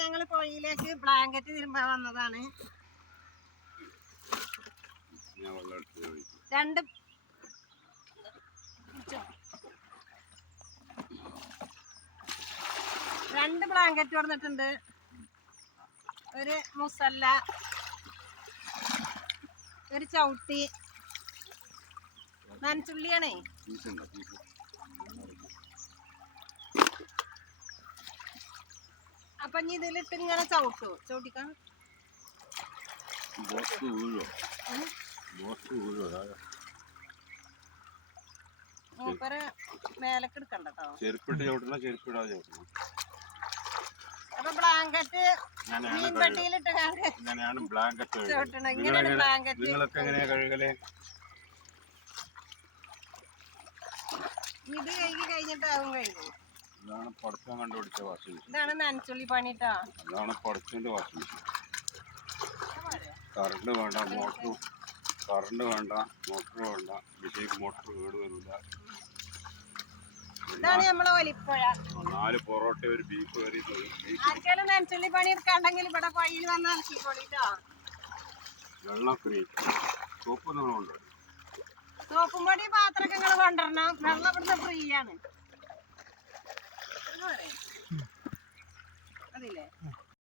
ഞങ്ങൾ പുഴയിലേക്ക് ബ്ലാങ്കറ്റ് തിരുമ്പാൻ വന്നതാണ്. രണ്ട് ബ്ലാങ്കറ്റ് കൊടുത്തിട്ടുണ്ട്. ഒരു മുസല്ല, ഒരു ചവിട്ടി, നനച്ചുള്ളിയാണേ. അപ്പൊ ഇനി ഇതിലിട്ട് ഇങ്ങനെ ചവിട്ടിക്കാൻ മൂപ്പര് മേലക്ക് എടുക്കണ്ടോ. ചെരുപ്പിട്ട് ചവിട്ടണം, ചെരുപ്പിടാതെ ചവിട്ടണം. അപ്പൊ ബ്ലാങ്കറ്റ് മീൻപെട്ടിയിലിട്ട് ചവിട്ടണം. ഇങ്ങനെയാണ് ബ്ലാങ്കറ്റ്. നിങ്ങളൊക്കെ എങ്ങനെയാ കഴുകല്? ഇത് കഴുകി കഴിഞ്ഞിട്ടാവും കഴുകും. ഇതാണ് പടച്ചോൻ കണ്ടുപിടിച്ച വാഷിംഗ് മെഷീൻ. ഇതാണ് നനച്ചുള്ളി പണിട്ടാ. അതാണ് പടച്ചോന്റെ വാഷിംഗ് മെഷീൻ. കറണ്ട് വേണ്ട, മോട്ടർ വേണ്ട, വിജയ്ക്ക് മോട്ടർ കേട് വരില്ല. ഇതാണ് നമ്മളെ ഒലിപ്പുഴ. 4 പൊറോട്ട, ഒരു ബീഫ് കറി. ആർക്കെങ്കിലും നനച്ചുള്ളി പണി എടുക്കാണ്ടെങ്കിൽ ഇവിടെ പയ്യിൽ വന്ന് ഇറക്കിക്കോളിട്ടോ. വെള്ളം ഫ്രീ. സോപ്പ് നിങ്ങൾ കൊണ്ടുവരും. സോപ്പും പൊടി പാത്രമൊക്കെ നിങ്ങൾ കൊണ്ടുവരണം. വെള്ളം ഇവിടുന്ന് ഫ്രീ ആണ്.